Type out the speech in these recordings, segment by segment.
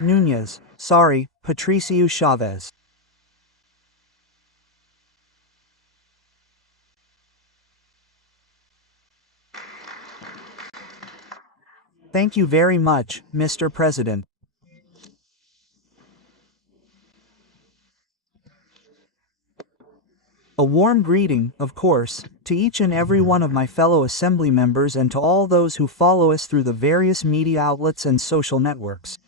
Nunez, sorry, Patricio Chavez. Thank you very much, Mr. President. A warm greeting, of course, to each and every one of my fellow Assembly members and to all those who follow us through the various media outlets and social networks.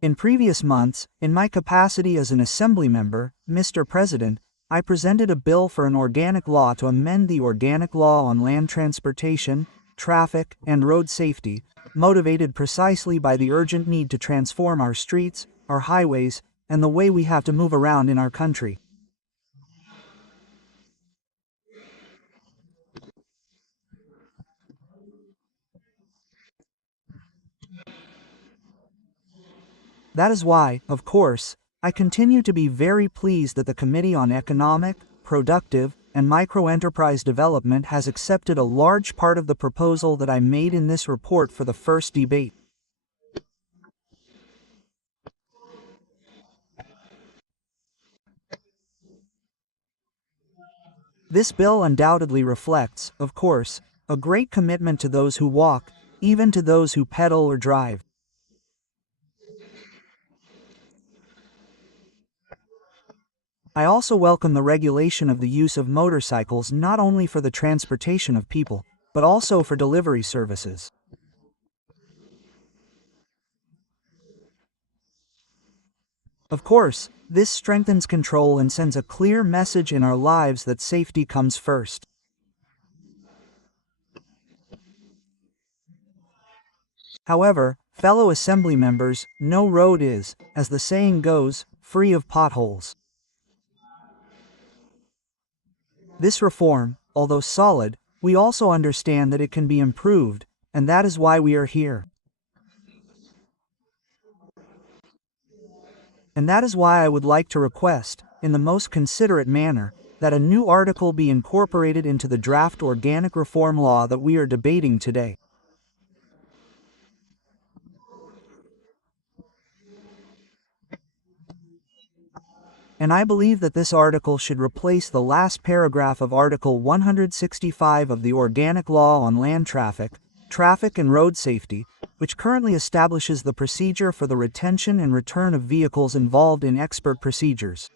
In previous months, in my capacity as an Assembly member, Mr. President, I presented a bill for an organic law to amend the Organic Law on Land Transportation, Traffic, and Road Safety, motivated precisely by the urgent need to transform our streets, our highways, and the way we have to move around in our country. That is why, of course, I continue to be very pleased that the Committee on Economic, Productive, and Microenterprise Development has accepted a large part of the proposal that I made in this report for the first debate. This bill undoubtedly reflects, of course, a great commitment to those who walk, even to those who pedal or drive. I also welcome the regulation of the use of motorcycles not only for the transportation of people, but also for delivery services. Of course, this strengthens control and sends a clear message in our lives that safety comes first. However, fellow Assembly members, no road is, as the saying goes, free of potholes. This reform, although solid, we also understand that it can be improved, and that is why we are here. And that is why I would like to request, in the most considerate manner, that a new article be incorporated into the draft organic reform law that we are debating today. And I believe that this article should replace the last paragraph of Article 165 of the Organic Law on Land Traffic and Road Safety, which currently establishes the procedure for the retention and return of vehicles involved in expert procedures.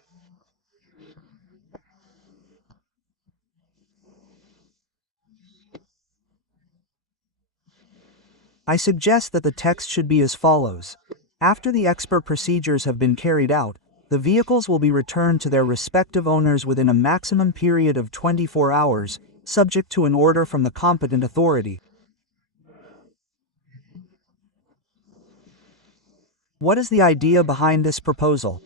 I suggest that the text should be as follows. After the expert procedures have been carried out, the vehicles will be returned to their respective owners within a maximum period of 24 hours, subject to an order from the competent authority. What is the idea behind this proposal?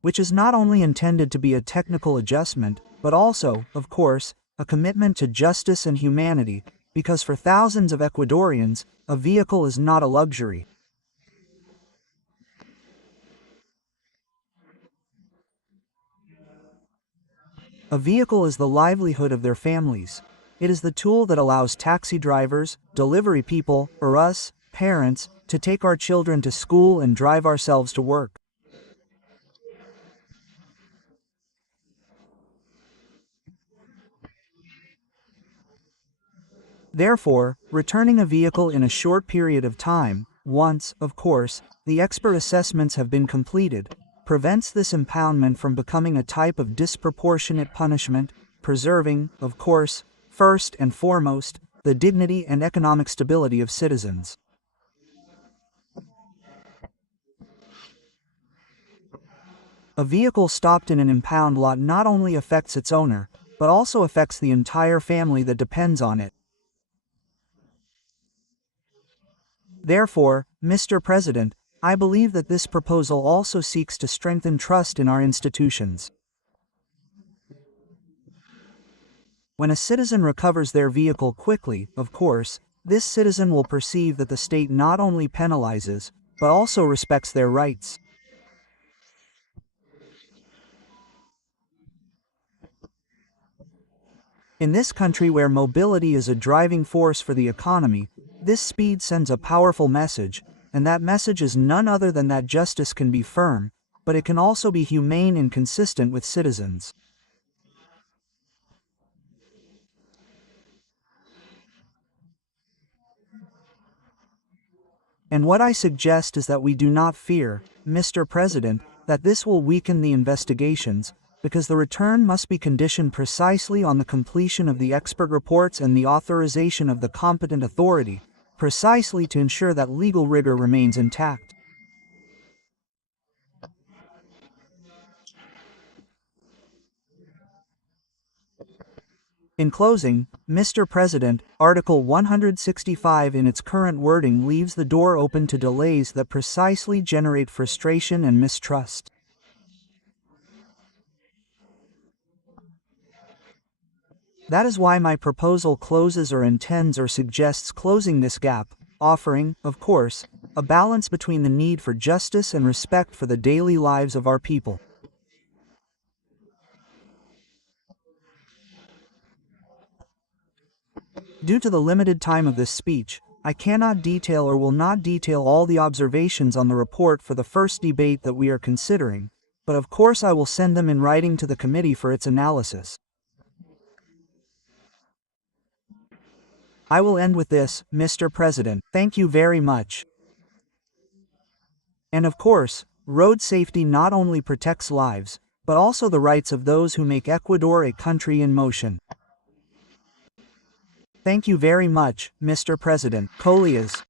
Which is not only intended to be a technical adjustment, but also, of course, a commitment to justice and humanity, because for thousands of Ecuadorians, a vehicle is not a luxury. A vehicle is the livelihood of their families. It is the tool that allows taxi drivers, delivery people, or us, parents, to take our children to school and drive ourselves to work. Therefore, returning a vehicle in a short period of time, once, of course, the expert assessments have been completed, prevents this impoundment from becoming a type of disproportionate punishment, preserving, of course, first and foremost, the dignity and economic stability of citizens. A vehicle stopped in an impound lot not only affects its owner, but also affects the entire family that depends on it. Therefore, Mr. President, I believe that this proposal also seeks to strengthen trust in our institutions. When a citizen recovers their vehicle quickly, of course, this citizen will perceive that the state not only penalizes, but also respects their rights. In this country where mobility is a driving force for the economy, this speed sends a powerful message, and that message is none other than that justice can be firm, but it can also be humane and consistent with citizens. And what I suggest is that we do not fear, Mr. President, that this will weaken the investigations, because the return must be conditioned precisely on the completion of the expert reports and the authorization of the competent authority, precisely to ensure that legal rigor remains intact. In closing, Mr. President, Article 165 in its current wording leaves the door open to delays that precisely generate frustration and mistrust. That is why my proposal closes or intends or suggests closing this gap, offering, of course, a balance between the need for justice and respect for the daily lives of our people. Due to the limited time of this speech, I cannot detail or will not detail all the observations on the report for the first debate that we are considering, but of course I will send them in writing to the committee for its analysis. I will end with this, Mr. President. Thank you very much. And of course, road safety not only protects lives, but also the rights of those who make Ecuador a country in motion. Thank you very much, Mr. President. Coleas.